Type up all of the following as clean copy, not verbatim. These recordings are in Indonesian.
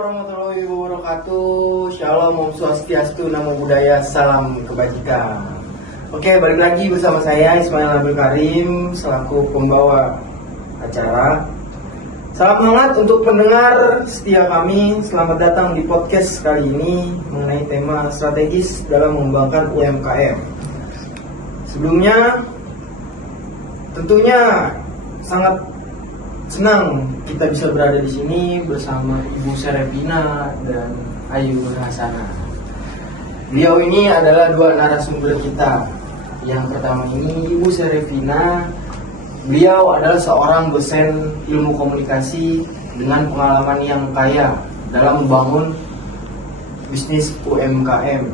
warahmatullahi wabarakatuh. Shalom, Om Swastiastu, Namo Buddhaya, salam kebajikan. Oke, balik lagi bersama saya Ismail Nabil Karim selaku pembawa acara. Salam hangat untuk pendengar setia kami. Selamat datang di podcast kali ini mengenai tema strategis dalam mengembangkan UMKM. Sebelumnya, tentunya sangat senang kita bisa berada di sini bersama Ibu Serevina dan Ayu Nurhasana. Beliau ini adalah dua narasumber kita. Yang pertama ini Ibu Serevina. Beliau adalah seorang dosen ilmu komunikasi dengan pengalaman yang kaya dalam membangun bisnis UMKM.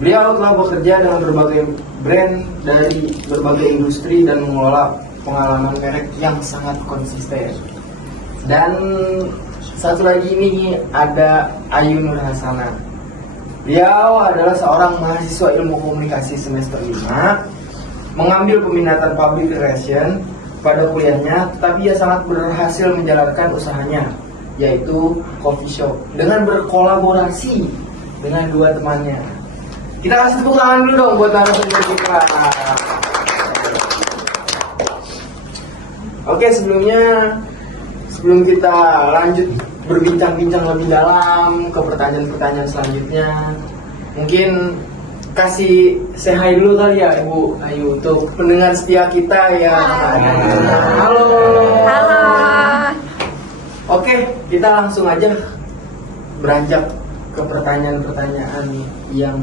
Beliau telah bekerja dengan berbagai brand dari berbagai industri dan mengelola pengalaman merek yang sangat konsisten. Dan satu lagi ini ada Ayu Nurhasana. Beliau adalah seorang mahasiswa ilmu komunikasi semester 5, mengambil peminatan public relation pada kuliahnya, tapi ia sangat berhasil menjalankan usahanya, yaitu coffee shop, dengan berkolaborasi dengan dua temannya. Kita kasih tepuk tangan dulu dong buat narasumber kita. Oke, sebelum kita lanjut berbincang-bincang lebih dalam ke pertanyaan-pertanyaan selanjutnya, mungkin kasih say hi dulu kali ya Ibu Ayu untuk pendengar setia kita ya. Halo. Halo. Oke, kita langsung aja beranjak ke pertanyaan-pertanyaan yang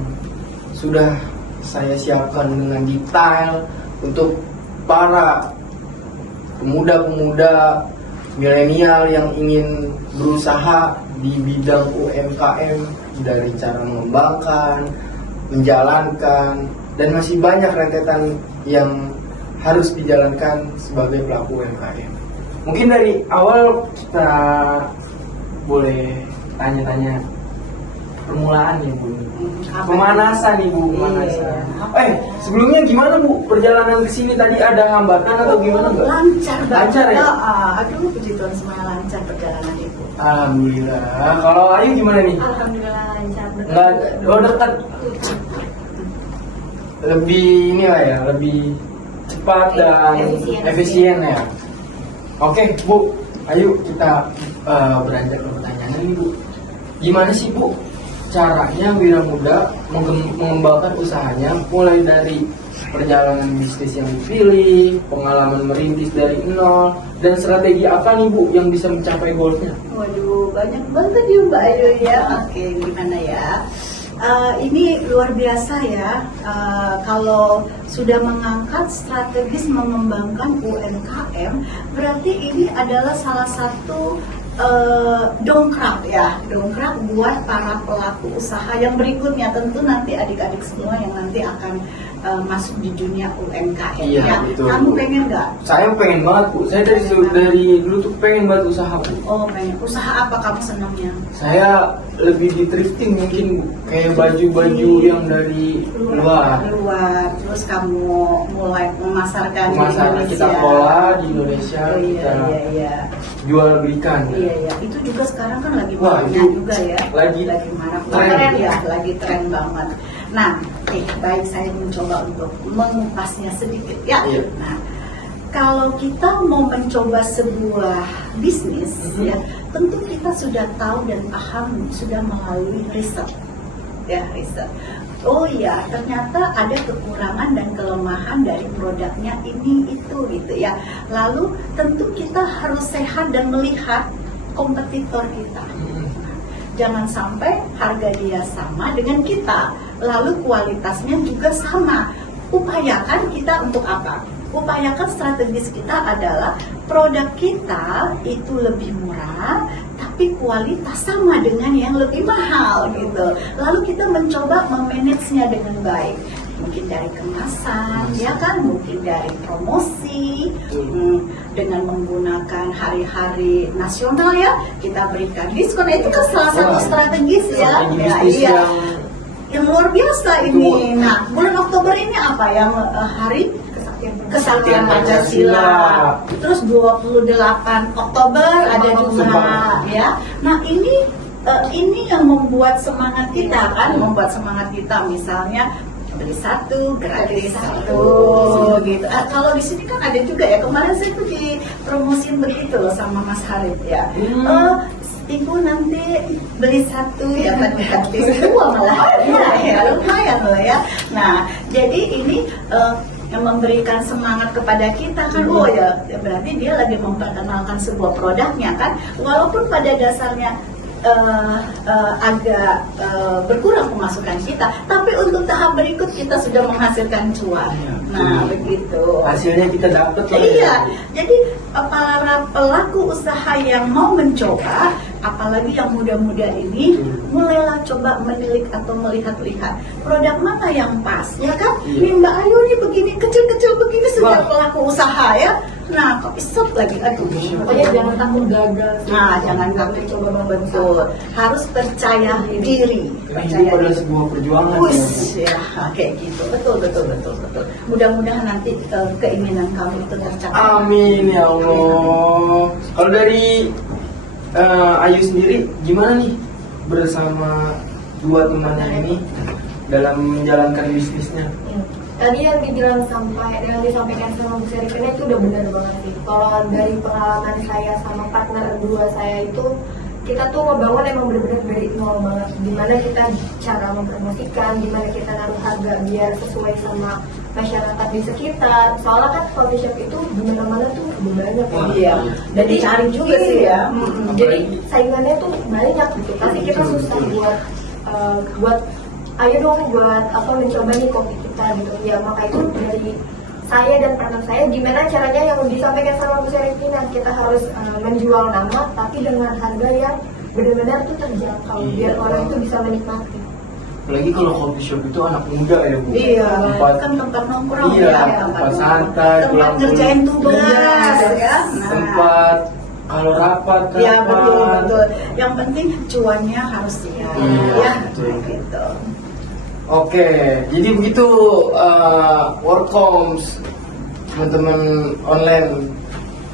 sudah saya siapkan dengan detail untuk para pemuda-pemuda milenial yang ingin berusaha di bidang UMKM, dari cara mengembangkan, menjalankan, dan masih banyak rentetan yang harus dijalankan sebagai pelaku UMKM. Mungkin dari awal kita boleh tanya-tanya permulaan ya Bu. Pemanasan nih Bu, pemanasan. Sebelumnya gimana Bu perjalanan ke sini, tadi ada hambatan atau gimana enggak? Lancar ya? Aduh, puji Tuhan, semua lancar perjalanan Ibu. Alhamdulillah. Kalau Ayu gimana nih? Alhamdulillah lancar. Enggak, dekat. Lebih ini lah ya, lebih cepat dan efisien ya. Oke Bu, ayo kita beranjak ke pertanyaan ini Bu. Gimana sih Bu caranya wira muda mengembangkan usahanya, mulai dari perjalanan bisnis yang dipilih, pengalaman merintis dari nol, dan strategi apa nih Bu yang bisa mencapai goalsnya? Waduh, banyak banget ya Mbak Ayu ya. Oke, gimana ya? Ini luar biasa ya. Kalau sudah mengangkat strategis mengembangkan UMKM, berarti ini adalah salah satu dongkrak buat para pelaku usaha yang berikutnya. Tentu nanti adik-adik semua yang nanti akan masuk di dunia UMKM. Iya, ya. betul, Kamu Bu. pengen nggak? Saya pengen banget Bu. Saya dari dulu tuh pengen banget usaha Bu. Oh, pengen. Usaha apa kamu senangnya? Saya lebih di thrifting mungkin Bu. Kayak baju-baju yang dari luar. Terus kamu mulai memasarkan di Indonesia. Kita kelola di Indonesia, kita jual belikan. Iya, itu juga sekarang kan lagi Wah, maraknya itu juga ya. lagi marak tren. ya, lagi tren banget. Nah, baik, saya mencoba untuk mengupasnya sedikit ya. Iya. Nah, kalau kita mau mencoba sebuah bisnis ya, tentu kita sudah tahu dan paham, sudah melalui riset. Ya, riset. Oh ya, ternyata ada kekurangan dan kelemahan dari produknya ini itu gitu ya. Lalu tentu kita harus sehat dan melihat kompetitor kita. Jangan sampai harga dia sama dengan kita, lalu kualitasnya juga sama. Upayakan kita untuk apa? Upayakan strategis kita adalah produk kita itu lebih murah, tapi kualitas sama dengan yang lebih mahal gitu. Lalu kita mencoba memanagenya dengan baik. Mungkin dari kemasan, ya kan, mungkin dari promosi, dengan menggunakan hari-hari nasional ya, kita berikan diskon. Itu kan salah satu strategis ya. Iya. Yang luar biasa ini. Nah, bulan Oktober ini apa yang hari Kesatuan Pancasila. Terus 28 Oktober ada juga ya. Nah, ini yang membuat semangat kita kan, membuat semangat kita misalnya beli satu gratis satu gitu. Kalau di sini kan ada juga ya, kemarin saya tuh dipromosin begitu loh sama Mas Harif ya. Ibu nanti beli satu dapat gratis dua malah ya, lumayan loh ya. Nah, jadi ini yang memberikan semangat kepada kita kan, oh ya berarti dia lagi memperkenalkan sebuah produknya kan, walaupun pada dasarnya agak berkurang pemasukan kita, tapi untuk tahap berikut kita sudah menghasilkan cuan. Nah, begitu. Hasilnya kita dapat lah. Iya, jadi para pelaku usaha yang mau mencoba, apalagi yang muda-muda ini, mulailah coba menilik atau melihat-lihat produk mana yang pas, ya kan? Nih Mbak Ayu nih begini, kecil-kecil begini sudah pelaku usaha ya. Nah, kok isep lagi, aduh. Pokoknya jangan takut gagal. Nah, jangan takut coba membentuk. Harus percaya diri. Hidup adalah sebuah perjuangan. Ya, kayak gitu. Betul. Mudah-mudahan nanti keinginan kamu itu tercapai. Amin ya Allah. Kalau dari Ayu sendiri, gimana nih bersama dua temannya ini dalam menjalankan bisnisnya? Tadi yang disampaikan sama Bu Serikana itu udah benar banget sih. Kalau dari pengalaman saya sama partner dua saya itu, kita tuh ngebangun emang bener-bener dari nol banget. Gimana kita cara mempromosikan, gimana kita naruh harga biar sesuai sama masyarakat di sekitar. Soalnya kan coffee shop itu dimana-mana tuh udah banyak. Iya. Dan dicari juga sih ya. Jadi saingannya tuh banyak gitu. Pasti kita susah buat ayo dong buat mencoba nih kopi kita gitu ya. Maka itu dari saya dan partner saya, gimana caranya yang disampaikan sama Bu Serikina, kita harus menjual nama tapi dengan harga yang benar-benar tuh terjangkau biar orang itu bisa menikmati. Apalagi kalau coffee shop itu anak muda ya Bu. Iya, kan tempat nongkrong iya, ya, tempat santai, tempat ngerjain tugas ya. Tempat kalau rapat. Ya betul. Yang penting cuannya harus siap ya. Gitu. Oke, jadi begitu WorkComs teman-teman online.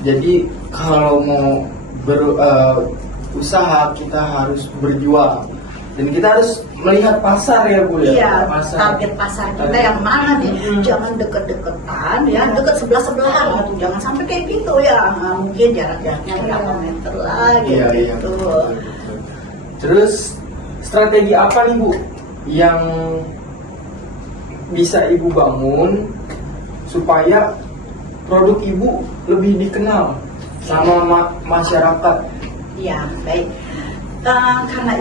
Jadi kalau mau berusaha kita harus berjuang dan kita harus melihat pasar ya Bu ya. Iya, pasar. target pasar kita yang mana nih? Jangan deket-deketan ya, deket sebelah-sebelahan gitu. Jangan sampai kayak gitu ya. Nah, mungkin jarak-jaraknya berapa meter lah gitu. Iya. Terus strategi apa nih Bu yang bisa Ibu bangun supaya produk Ibu lebih dikenal sama masyarakat? Iya, baik. Karena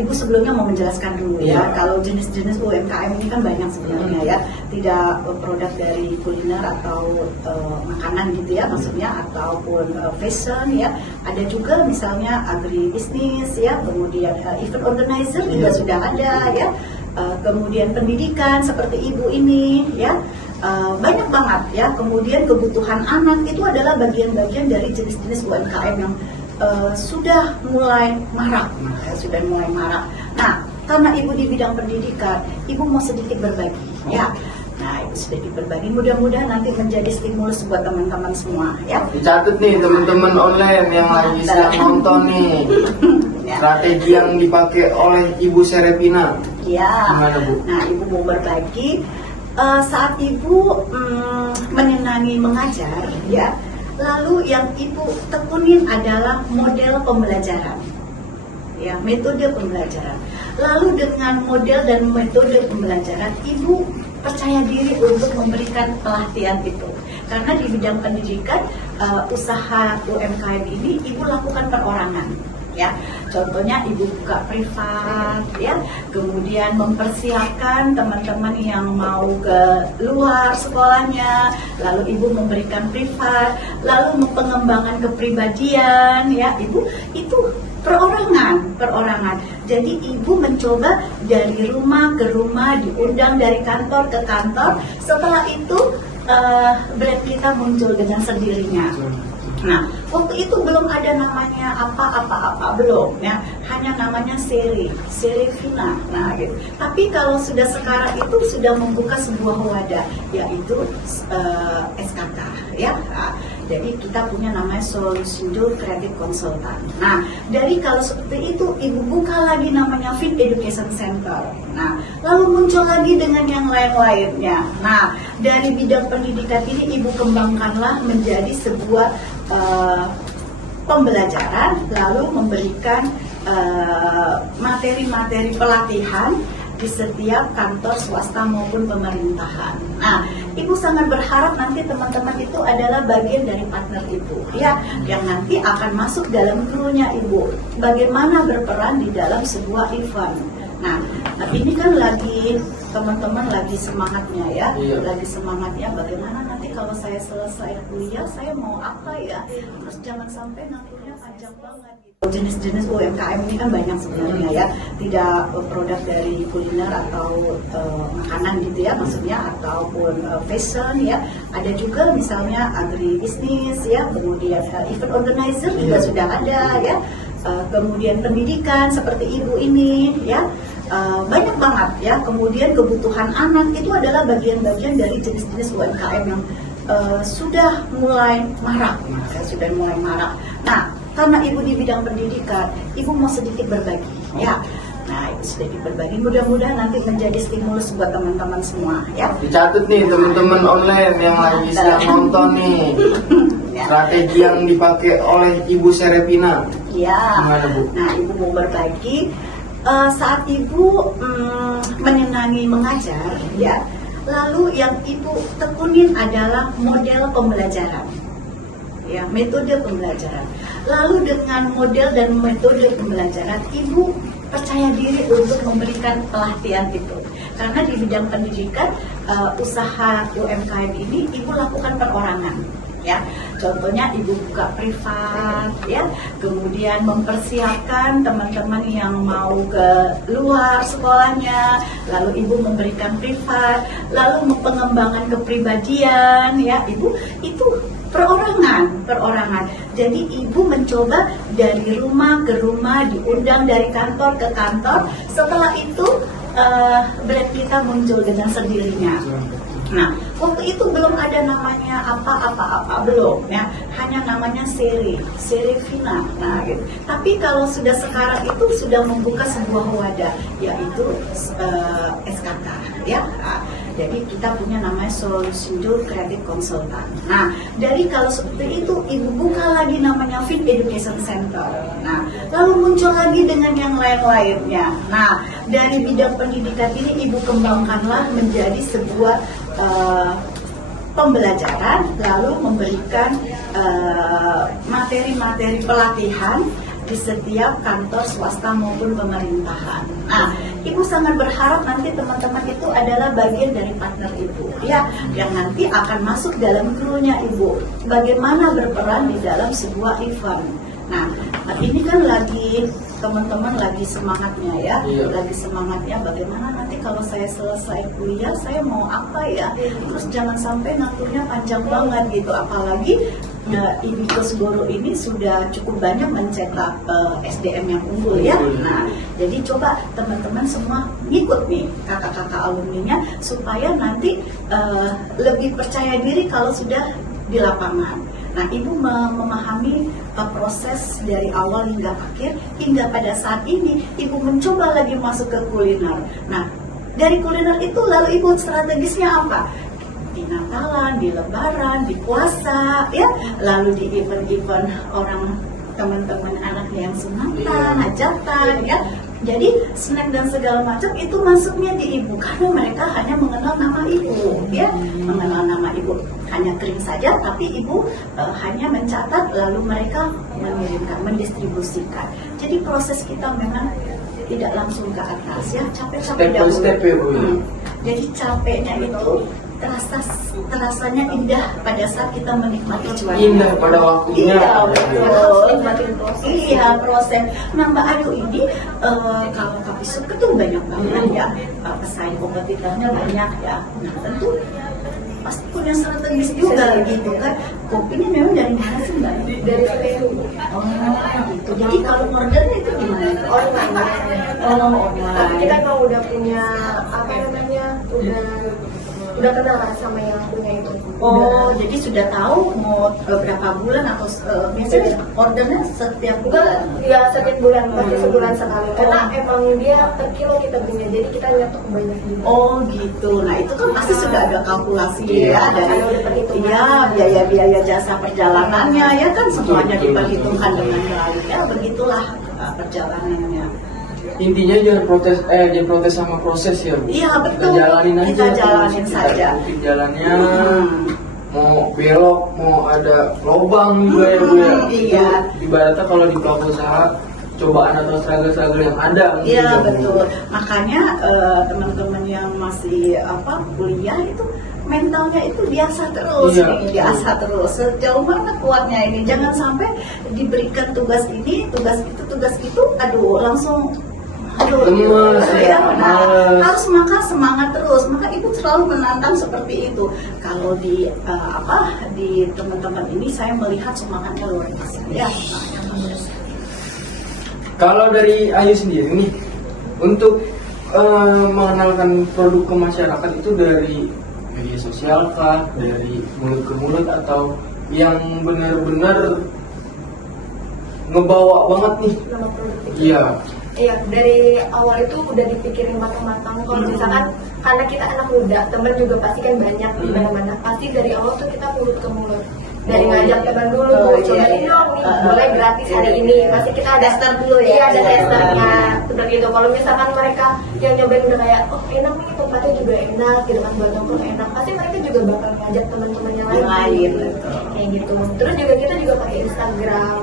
Ibu sebelumnya mau menjelaskan dulu ya, kalau jenis-jenis UMKM ini kan banyak sebenarnya ya, tidak produk dari kuliner atau makanan gitu ya, maksudnya ataupun fashion ya, ada juga misalnya agribisnis ya, kemudian event organizer juga sudah ada ya, kemudian pendidikan seperti Ibu ini ya. Banyak banget ya, kemudian kebutuhan anak itu adalah bagian-bagian dari jenis-jenis UMKM yang sudah mulai marak. Nah, karena Ibu di bidang pendidikan, Ibu mau sedikit berbagi ya. Nah, Ibu sedikit berbagi, mudah-mudahan nanti menjadi stimulus buat teman-teman semua ya. Dicatat nih teman-teman online yang lagi sedang nonton nih. Strategi yang dipakai oleh Ibu Serepina. Ya. Gimana Bu? Nah, Ibu mau berbagi saat Ibu menyenangi mengajar ya. Lalu yang Ibu tekunin adalah model pembelajaran, ya, metode pembelajaran. Lalu dengan model dan metode pembelajaran, Ibu percaya diri untuk memberikan pelatihan itu. Karena di bidang pendidikan, usaha UMKM ini Ibu lakukan perorangan. Ya, contohnya Ibu buka privat, ya, kemudian mempersiapkan teman-teman yang mau ke luar sekolahnya, lalu Ibu memberikan privat, lalu pengembangan kepribadian, ya, Ibu itu perorangan. Jadi Ibu mencoba dari rumah ke rumah, diundang dari kantor ke kantor. Setelah itu brand kita muncul dengan sendirinya. Nah, waktu itu belum ada namanya apa-apa belum ya, hanya namanya seri Vina. Nah, gitu. Tapi kalau sudah sekarang itu sudah membuka sebuah wadah, yaitu SKK ya. Nah, jadi kita punya namanya Solusindo Creative Consultant. Nah, dari kalau seperti itu Ibu buka lagi namanya Fit Education Center. Nah, lalu muncul lagi dengan yang lain-lainnya. Nah, dari bidang pendidikan ini Ibu kembangkanlah menjadi sebuah pembelajaran, lalu memberikan materi-materi pelatihan di setiap kantor swasta maupun pemerintahan. Nah, Ibu sangat berharap nanti teman-teman itu adalah bagian dari partner Ibu, ya, yang nanti akan masuk dalam krunya Ibu. Bagaimana berperan di dalam sebuah event. Nah, ini kan lagi teman-teman lagi semangatnya ya, lagi semangatnya bagaimana nanti kalau saya selesai kuliah saya mau apa ya, terus jangan sampai nantinya panjang banget. Jenis-jenis UMKM ini kan banyak sebenarnya ya, tidak produk dari kuliner atau makanan gitu ya maksudnya, ataupun fashion ya, ada juga misalnya agribisnis ya, kemudian event organizer juga sudah ada ya, kemudian pendidikan seperti Ibu ini ya. Banyak banget ya, kemudian kebutuhan anak itu adalah bagian-bagian dari jenis-jenis UMKM yang sudah mulai marak, sudah mulai marak. Nah, karena Ibu di bidang pendidikan, Ibu mau sedikit berbagi ya. Nah, itu sedikit berbagi, mudah-mudahan nanti menjadi stimulus buat teman-teman semua ya. Dicatat nih teman-teman online yang lagi sedang nonton nih. Strategi yang dipakai oleh Ibu Serepina. Ya. Gimana, Bu? Nah, Ibu mau berbagi saat Ibu menyenangi mengajar ya. Lalu yang Ibu tekunin adalah model pembelajaran. Ya, metode pembelajaran. Lalu dengan model dan metode pembelajaran, Ibu percaya diri untuk memberikan pelatihan itu. Karena di bidang pendidikan, usaha UMKM ini Ibu lakukan perorangan. Ya, contohnya Ibu buka privat, ya, kemudian mempersiapkan teman-teman yang mau ke luar sekolahnya, lalu Ibu memberikan privat, lalu pengembangan kepribadian, ya, Ibu itu perorangan. Jadi Ibu mencoba dari rumah ke rumah, diundang dari kantor ke kantor. Setelah itu brand kita muncul dengan sendirinya. Nah, waktu itu belum ada namanya apa-apa belum ya, hanya namanya seri Vina. Nah, gitu. Tapi kalau sudah sekarang itu sudah membuka sebuah wadah, yaitu SKK ya. Nah, jadi kita punya namanya Solusindo Creative Consultant. Nah, dari kalau seperti itu Ibu buka lagi namanya Fit Education Center. Nah, lalu muncul lagi dengan yang lain-lainnya. Nah, dari bidang pendidikan ini Ibu kembangkanlah menjadi sebuah pembelajaran, lalu memberikan materi-materi pelatihan di setiap kantor swasta maupun pemerintahan. Nah, Ibu sangat berharap nanti teman-teman itu adalah bagian dari partner Ibu, ya, yang nanti akan masuk dalam krunya Ibu. Bagaimana berperan di dalam sebuah event. Nah, ini kan lagi teman-teman lagi semangatnya ya, lagi semangatnya bagaimana nanti kalau saya selesai kuliah saya mau apa ya, terus jangan sampai ngaturnya panjang banget gitu, apalagi Ibikes Goro ini sudah cukup banyak mencetak SDM yang unggul ya. Nah, jadi coba teman-teman semua ngikut nih kakak-kakak alumninya supaya nanti lebih percaya diri kalau sudah di lapangan. Nah, Ibu memahami proses dari awal hingga akhir, hingga pada saat ini Ibu mencoba lagi masuk ke kuliner. Nah, dari kuliner itu lalu Ibu strategisnya apa? Di Natalan, di Lebaran, di puasa, ya, lalu di event-event orang teman-teman anaknya yang sunatan, hajatan, ya. Jadi snack dan segala macam itu masuknya di Ibu karena mereka hanya mengenal nama Ibu, ya, mengenal nama Ibu. Hanya kering saja, tapi Ibu hanya mencatat lalu mereka mengirimkan, mendistribusikan. Jadi proses kita memang tidak langsung ke atas ya, capek-capek dahulu. Step by step, ya, Bu. Jadi capeknya itu terasanya indah pada saat kita menikmati cuaca. Indah pada waktunya. Iya, betul. Nikmatin proses. Iya, proses. Nah, Mbak Ayu ini kalau kopi sup itu banyak banget ya, pesaing kompetitornya banyak ya. Nah, tentu pasti punya strategis juga gitu kan. Kopinya memang dari mana sih Mbak? Dari Semeru. Oh, gitu. Jadi kalau ordernya itu gimana? Online. Oh, Tapi online. kita kalau udah punya apa namanya, udah kenal lah sama yang punya itu. Oh, jadi sudah tahu mau berapa bulan atau biasanya ordernya setiap bulan? Bukan, ya setiap bulan, pasti sebulan sekali. Karena emang dia per kilo kita punya, jadi kita nyetok banyak juga. Oh gitu. Nah itu kan pasti sudah ada kalkulasi Iya. ya dari Ada perhitungan. ya biaya-biaya jasa perjalanannya ya kan semuanya Betul. diperhitungkan dengan baik ya begitulah perjalanannya. Intinya jangan protes sama proses ya, Bu. Iya betul. Kita jalanin aja. Kita jalanin Kita saja. ikutin jalannya. Hmm. Mau belok, mau ada lubang juga ya, Bu ya. Iya. Ibaratnya kalau di pelaku usaha cobaan atau struggle yang ada. Iya mungkin, Bu. betul. Makanya teman-teman yang masih kuliah itu mentalnya itu biasa terus Iya. nih, biasa terus. Sejauh mana kuatnya ini? Jangan sampai diberikan tugas ini, tugas itu, aduh langsung Lemes, ya, ya, nah, males. harus semangat terus. Maka ibu selalu menantang seperti itu. Kalau di di teman-teman ini saya melihat semangatnya luar biasa. Ya, semangatnya luar biasa. Kalau dari Ayu sendiri nih, untuk mengenalkan produk ke masyarakat itu dari media sosial kah, dari mulut ke mulut, atau yang benar-benar ngebawa banget nih? Nama produknya. Iya. Iya, dari awal itu udah dipikirin matang-matang. Kalau misalkan karena kita anak muda, temen juga pasti kan banyak di mana-mana. Pasti dari awal tuh kita mulut ke mulut. Dari ngajak teman dulu, Oh, Bu, cobain iya. dong nih, boleh gratis hari ini. Pasti kita ada Tester dulu ya. Iya, ada testernya. Seperti itu. Kalau misalkan mereka yang nyobain udah kayak, oh enak nih, tempatnya juga enak, gitu kan, buat nongkrong enak. Pasti mereka juga bakal ngajak teman-temannya Yang lain, lagi. betul. Kayak gitu. Terus juga kita juga pakai Instagram,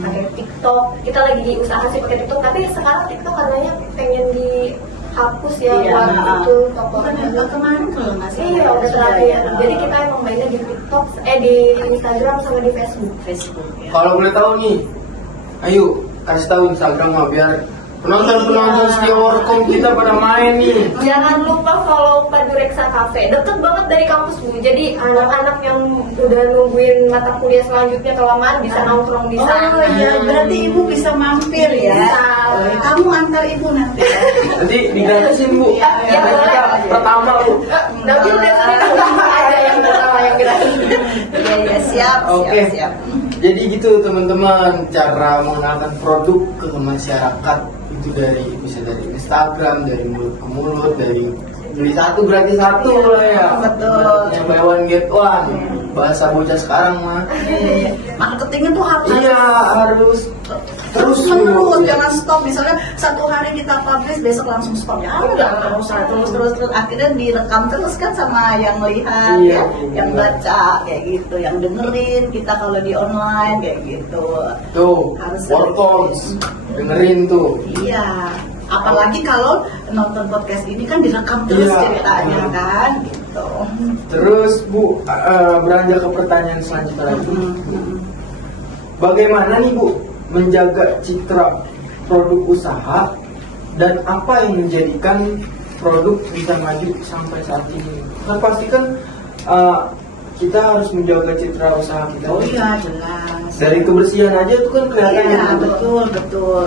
pakai TikTok. Kita lagi usaha sih pakai TikTok, tapi sekarang TikTok katanya pengen dihapus ya Iya, buat maaf. itu Bukan tokonya. kemarin kalau nggak salah. Iya, udah terakhir. ya. Jadi kita emang mainnya di TikTok, di Instagram sama di Facebook. Facebook ya. Kalau boleh tahu nih, ayo kasih tahu Instagram lah biar penonton setia Warkom kita pada main nih. Jangan lupa follow Padureksa Cafe. Deket banget dari kampus, Bu. Jadi anak-anak yang udah nungguin mata kuliah selanjutnya kelamaan bisa nongkrong di sana. Oh iya, berarti ibu bisa mampir ya. Bisa. Oh, kamu antar ibu nanti. Ya. Nanti digratisin, Bu. Iya, iya, Nanti kita boleh. pertama, Bu. Nanti udah sering ada yang pertama yang gratis. Iya, iya, siap, Oke. siap. Jadi gitu teman-teman, cara mengenalkan produk ke masyarakat itu bisa dari Instagram, dari mulut ke mulut, dari beli satu gratis satu lah ya. Betul. Yang buy one get one. Bahasa bocah sekarang mah. Iya. Marketingnya tuh harus Iya, harus terus menerus, dulu. jangan stop. Misalnya satu hari kita publish, besok langsung stop ya. Udah terus akhirnya direkam terus kan sama yang lihat Iya, ya, iya. yang baca kayak gitu, yang dengerin kita kalau di online kayak gitu. Tuh, Harus Warkom dengerin tuh. Iya, apalagi kalau nonton podcast ini kan direkam terus Iya. ceritanya kan gitu. Terus Bu, beranjak ke pertanyaan selanjutnya lagi. Bagaimana nih Bu menjaga citra produk usaha dan apa yang menjadikan produk bisa maju sampai saat ini? Kan pasti kan kita harus menjaga citra usaha kita. Oh iya jelas. Dari kebersihan aja tuh kan kelihatan Iya ya, Bu. betul.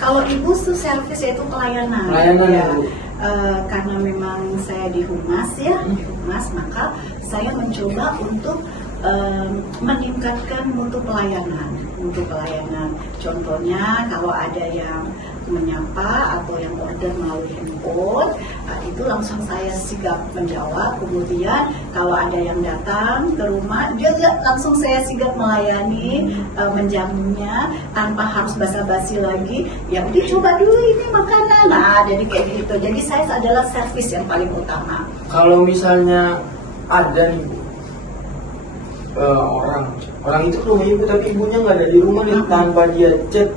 Kalau ibu tuh service yaitu pelayanan. Pelayanan, ya. Bu. Karena memang saya di Humas ya, di Humas, maka saya mencoba untuk meningkatkan mutu pelayanan. Contohnya kalau ada yang menyapa atau yang order melalui handphone, itu langsung saya sigap menjawab. Kemudian kalau ada yang datang ke rumah, juga langsung saya sigap melayani, menjamunya tanpa harus basa-basi lagi. Ya udah coba dulu ini makanan. Nah, jadi kayak gitu. Jadi saya adalah servis yang paling utama. Kalau misalnya ada nih Bu, orang itu ke rumah ibu tapi ibunya nggak ada di rumah nih, tanpa dia chat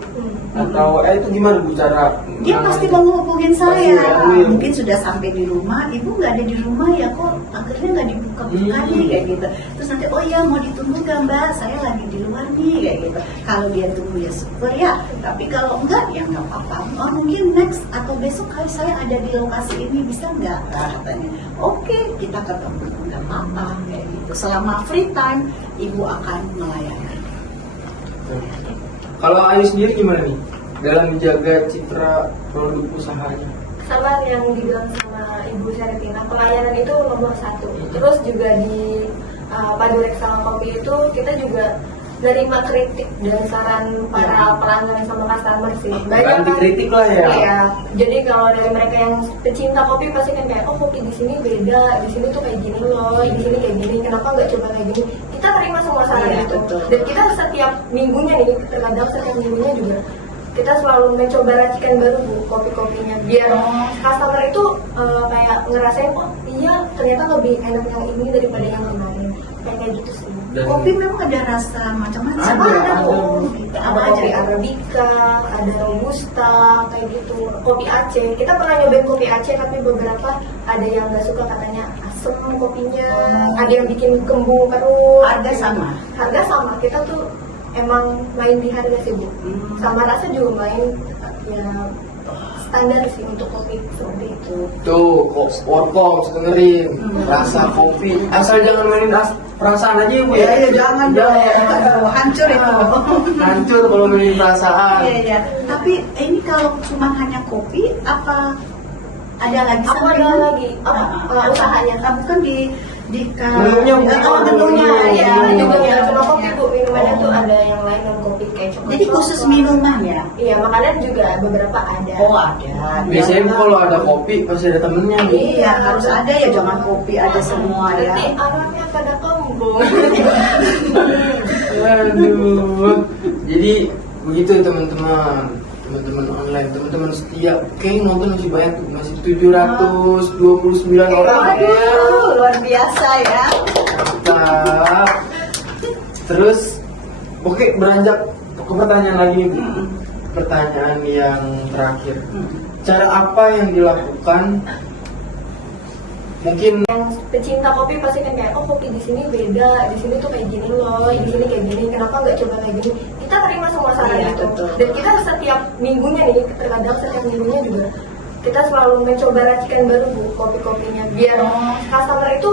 atau itu gimana Bu cara? Dia pasti mau menghubungin Pasti saya. ngehubungin. Mungkin sudah sampai di rumah, ibu nggak ada di rumah ya, kok akhirnya nggak dibuka-buka nih kayak gitu. Terus nanti oh ya mau ditunggu gak mbak, saya lagi di luar nih kayak gitu. Kalau dia tunggu ya syukur ya, tapi kalau enggak ya nggak apa-apa. Oh mungkin next atau besok kali saya ada di lokasi ini, bisa nggak? Katanya oke, kita ketemu, nggak apa-apa kayak gitu. Selama free time ibu akan melayani. Kalau Ayu sendiri gimana nih dalam menjaga citra produk usahanya? Sama yang dibilang sama Ibu Serepina, pelayanan itu nomor 1. Terus juga di Padurek sama Kopi itu kita juga nerima kritik dan saran para pelanggan sama customer sih. Banyak kritik lah ya. Iya. Jadi kalau dari mereka yang pecinta kopi pasti kan kayak oh kopi di sini beda, di sini tuh kayak gini loh, di sini kayak gini. Kenapa nggak coba kayak gini? Kita terima semua saran Iya, itu. betul. Dan kita setiap minggunya nih, terkadang setiap minggunya juga kita selalu mencoba racikan baru Bu kopi-kopinya biar customer itu kayak ngerasain oh iya ternyata lebih enak yang ini daripada yang kemarin kayak gitu sih. Dan Kopi memang ada rasa macam-macam. Ada. Gitu. Apa aja Arabica, ada Robusta, kayak gitu. Kopi Aceh, kita pernah nyobain kopi Aceh tapi beberapa ada yang nggak suka katanya asem kopinya, ada yang bikin kembung perut. Harga sama. Harga sama, kita tuh emang main di harga sih Bu. Sama rasa juga main ya standar sih untuk kopi seperti itu. tuh Warkom dengerin rasa kopi, asal jangan mainin perasaan aja ya Bu ya. Iya, jangan dong. Aduh, hancur itu. Hancur kalau mainin perasaan. Iya, iya. Tapi ini kalau cuma hanya kopi, apa ada lagi? Apa sampingan? ada lagi? Usahanya? Bukan di Menunya, menunya ya. Itu juga Iya, nggak cuma kopi iya. Bu, minumannya tuh ada yang lain non kopi kayak coklat. Jadi khusus minuman ya? Iya, makanan juga beberapa ada. Oh ada. Biasanya kalau ada kopi pasti ada temennya nih. Iya harus ada ya, jangan kopi ada semua ya. Nanti arahnya pada kembung. Aduh. Jadi begitu teman-teman online, teman-teman setia. Kayaknya nonton masih banyak tuh, masih 729 orang. Waduh, luar biasa ya. Mantap. Terus, oke beranjak ke pertanyaan lagi nih, Bu. Pertanyaan yang terakhir. Cara apa yang dilakukan? Mungkin Yang pecinta kopi pasti kan kayak oh kopi di sini beda, di sini tuh kayak gini loh, di sini kayak gini. Kenapa nggak coba kayak gini? Kita terima semua saran Iya, itu. betul. Dan kita setiap minggunya nih, terkadang setiap minggunya juga kita selalu mencoba racikan baru Bu kopi-kopinya biar customer itu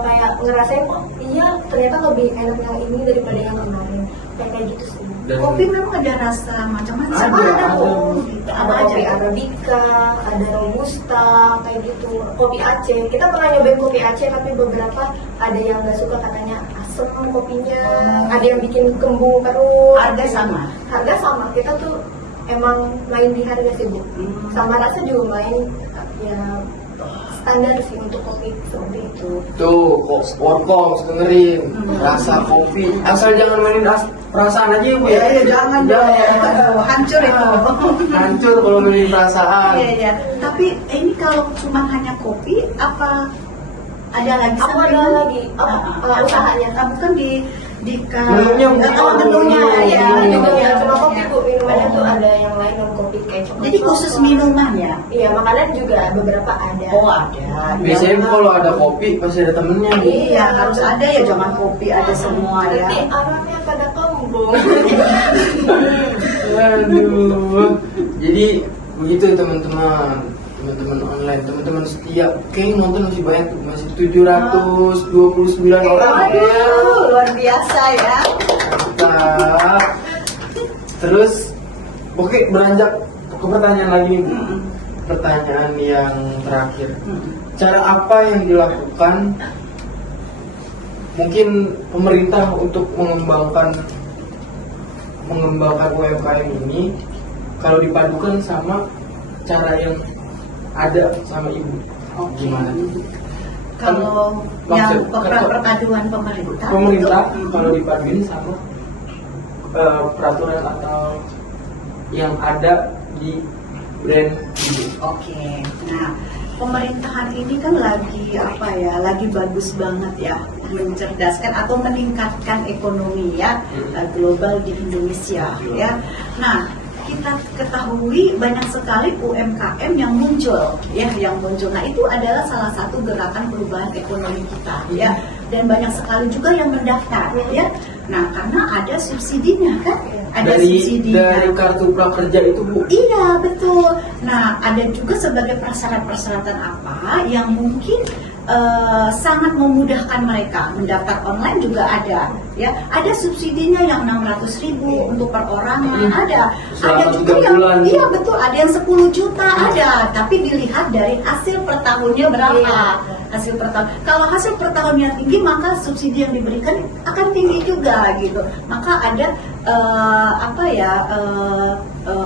kayak ngerasain oh iya ternyata lebih enak yang ini daripada yang kemarin kayak gitu sih. dan Kopi memang ada rasa macam-macam. Ada. Gitu. Apa kopi Arabica, ada Robusta, kayak gitu. Kopi Aceh, kita pernah nyobain kopi Aceh tapi beberapa ada yang nggak suka katanya asem kopinya, ada yang bikin kembung perut. Harga sama. Harga sama, kita tuh emang main di harga sih Bu. Sama rasa juga main ya standar sih untuk kopi seperti itu. tuh Warkom dengerin rasa kopi, asal jangan mainin perasaan aja ya Bu ya. Iya, jangan dong. Aduh, hancur itu. Hancur kalau mainin perasaan. Iya, iya. Tapi ini kalau cuma hanya kopi, apa ada lagi? Apa ada sampingan? lagi? Usahanya? Bukan di Menunya, menunya ya. Itu juga Iya. nggak cuma kopi Bu, minumannya tuh ada yang lain non kopi kayak coklat. Jadi khusus minuman ya? Iya, makanan juga beberapa ada. Oh ada. Biasanya kalau ada kopi pasti ada temennya nih. Iya harus ada ya, jangan kopi ada semua ya. Nanti arahnya pada kembung. Aduh. Jadi begitu teman-teman online, teman-teman setia. Kayaknya nonton masih banyak tuh, masih 729 orang. Waduh, luar biasa ya. Mantap. Terus, oke beranjak ke pertanyaan lagi nih, Bu. Pertanyaan yang terakhir. Cara apa yang dilakukan mungkin pemerintah untuk mengembangkan UMKM ini kalau dipadukan sama cara yang ada sama Ibu? Oke. Gimana? Kalau Maksud- yang perpaduan pemerintah. kalau dipaduin sama peraturan atau yang ada di brand Ibu. Oke. Nah, pemerintahan ini kan lagi bagus banget ya, mencerdaskan atau meningkatkan ekonomi ya global di Indonesia ya. Nah, kita ketahui banyak sekali UMKM yang muncul, ya, yang muncul. Nah, itu adalah salah satu gerakan perubahan ekonomi kita, ya. Dan banyak sekali juga yang mendaftar, ya. Nah, karena ada subsidinya kan, ada dari kartu prakerja itu, Bu. Iya, betul. Nah, ada juga sebagai persyaratan apa yang mungkin sangat memudahkan mereka. Mendaftar online juga ada, ya. Ada subsidinya yang 600.000 untuk perorangan, ada juga yang bulan. Iya, betul, ada yang 10 juta ada, tapi dilihat dari hasil per tahunnya berapa. Hasil per tahun. Kalau hasil per tahunnya tinggi, maka subsidi yang diberikan akan tinggi juga gitu. Maka ada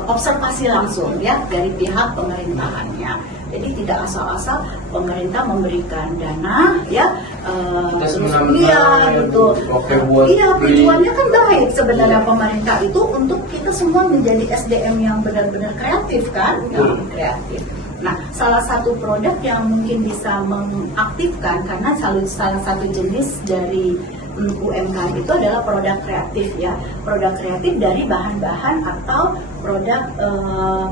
observasi langsung, ya, dari pihak pemerintahannya. Jadi tidak asal-asal pemerintah memberikan dana, ya. Iya, gitu. Iya, tujuannya kan baik sebenarnya pemerintah itu untuk kita semua menjadi SDM yang benar-benar kreatif kan, yang kreatif. Nah, salah satu produk yang mungkin bisa mengaktifkan karena salah satu jenis dari UMKM itu adalah produk kreatif, ya. Produk kreatif dari bahan-bahan atau produk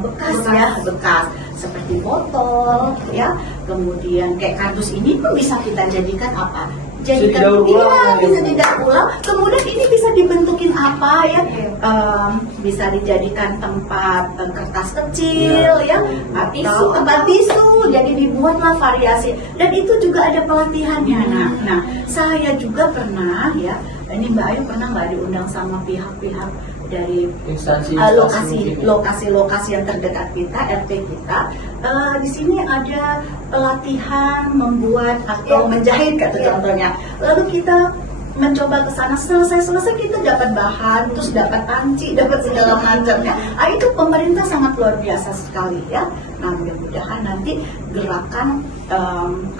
bekas, ya, bekas seperti botol, ya. Kemudian kayak kardus ini pun bisa kita jadikan apa? Jadikan, bisa didaur ulang. Kemudian ini bisa dibentukin apa, ya? Bisa dijadikan tempat kertas kecil, ya, atau tempat tisu. Jadi dibuatlah variasi. Dan itu juga ada pelatihannya. Nah, saya juga pernah, ya. Ini Mbak Ayu pernah nggak diundang sama pihak-pihak dari instansi lokasi yang terdekat kita, RT kita. Di sini ada pelatihan membuat atau menjahit kata contohnya. Lalu kita mencoba ke sana, selesai kita dapat bahan, terus dapat panci, dapat segala macamnya. Itu pemerintah sangat luar biasa sekali, ya. Nah, mudah-mudahan nanti gerakan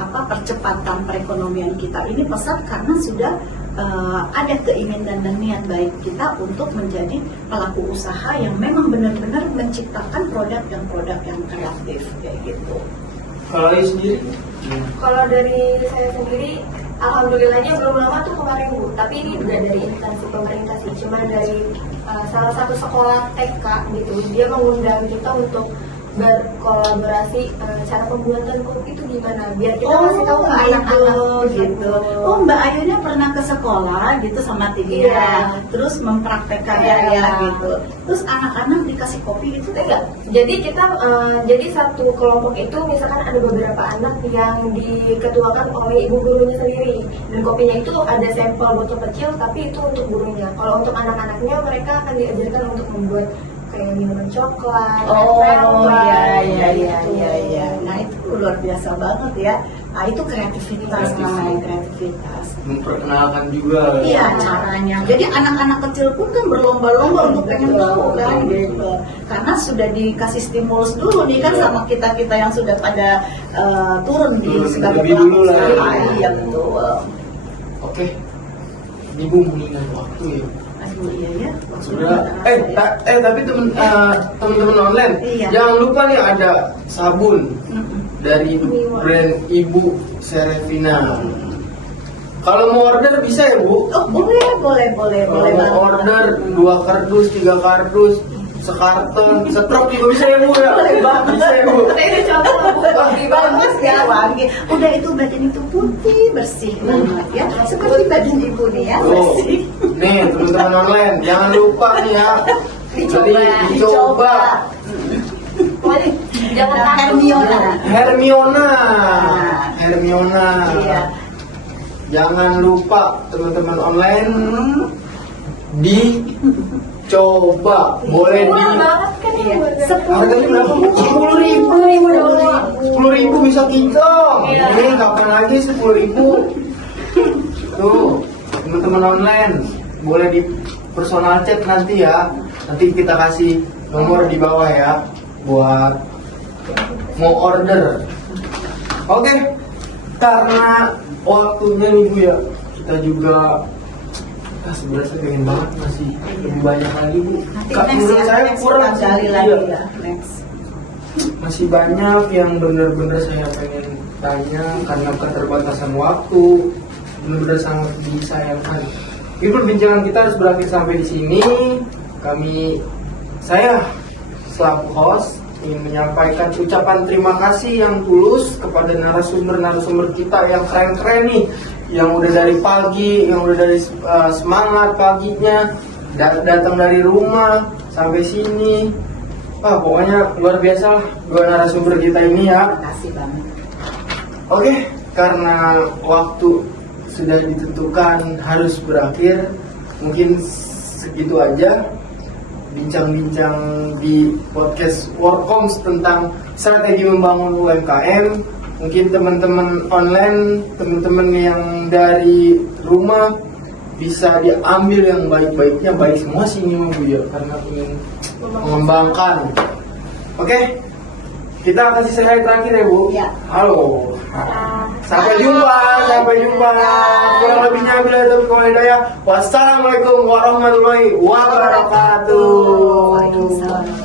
percepatan perekonomian kita ini pesat karena sudah ada keinginan dan niat baik kita untuk menjadi pelaku usaha yang memang benar-benar menciptakan produk yang kreatif, kayak gitu. Kalau Ayu sendiri? Kalau dari saya sendiri, alhamdulillahnya belum lama tuh kemarin, Bu. Tapi ini juga dari instansi pemerintah sih, cuma dari salah satu sekolah TK gitu. Dia mengundang kita untuk berkolaborasi cara pembuatan kopi itu gimana, biar kita kasih tahu ke anak-anak gitu. Oh, Mbak Ayunya pernah ke sekolah gitu sama timnya, terus mempraktekannya, ya, gitu. Terus anak-anak dikasih kopi itu enggak? Jadi kita jadi satu kelompok itu misalkan ada beberapa anak yang diketuakan oleh ibu gurunya sendiri, dan kopinya itu ada sampel botol kecil tapi itu untuk gurunya. Kalau untuk anak-anaknya mereka akan diajarkan untuk membuat kayak minuman coklat. Iya. Nah, itu luar biasa banget, ya. Nah, itu kreativitas, namanya kreativitas. Memperkenalkan juga. Iya, caranya. Jadi anak-anak kecil pun kan berlomba-lomba untuk pengen tahu kan, gitu. Karena sudah dikasih stimulus dulu nih kan sama kita-kita yang sudah pada turun di sebagai dulu lah. Iya, betul. Oke. Ibu mengingat waktu, ya. Aduh, iya, ya. Sudah. Tapi teman-teman online, jangan lupa nih ada sabun dari brand Ibu Serevina. Kalau mau order bisa ya, Bu? Oh, boleh. Mau order 2 kardus, 3 kardus, sekarton, setruk juga bisa ya, Bu, ya? Bisa ya, Bu? Ini coba Bagus ya, wangi. Udah itu badan itu putih, bersih banget, ya. Seperti badan ibu nih, ya, bersih. Nih, teman-teman online, jangan lupa nih, ya. Dicoba. Jangan takut. Hermiona. Iya. Jangan lupa teman-teman online dicoba. Boleh di. Iya. Harganya berapa? 10.000 bisa kinclong. Ini kapan lagi 10.000? Tuh, teman-teman online boleh di personal chat nanti, ya. Nanti kita kasih nomor di bawah, ya, buat mau order. Oke, karena waktunya nih, Bu, ya, kita juga sebenarnya pengen banget masih lebih banyak lagi, Bu. Menurut saya kurang sekali lagi, ya. Next. Masih banyak yang benar-benar saya pengen tanya karena keterbatasan waktu, benar-benar sangat disayangkan. Ini perbincangan kita harus berakhir sampai di sini. Saya selaku host ingin menyampaikan ucapan terima kasih yang tulus kepada narasumber kita yang keren-keren nih, yang udah dari pagi, yang udah dari semangat paginya, datang dari rumah sampai sini. Pokoknya luar biasa lah dua narasumber kita ini ya. Terima kasih banget. Oke, karena waktu sudah ditentukan harus berakhir, mungkin segitu aja bincang-bincang di podcast Workoms tentang strategi membangun UMKM. Mungkin teman-teman online, teman-teman yang dari rumah bisa diambil yang baik-baiknya, baik semua sih ini Bu ya, karena ingin mengembangkan. Oke, kita kasih slide terakhir ya Bu. Ya. Halo. Sampai jumpa. Kurang lebihnya bila ada Wassalamualaikum warahmatullahi wabarakatuh. Waalaikumsalam.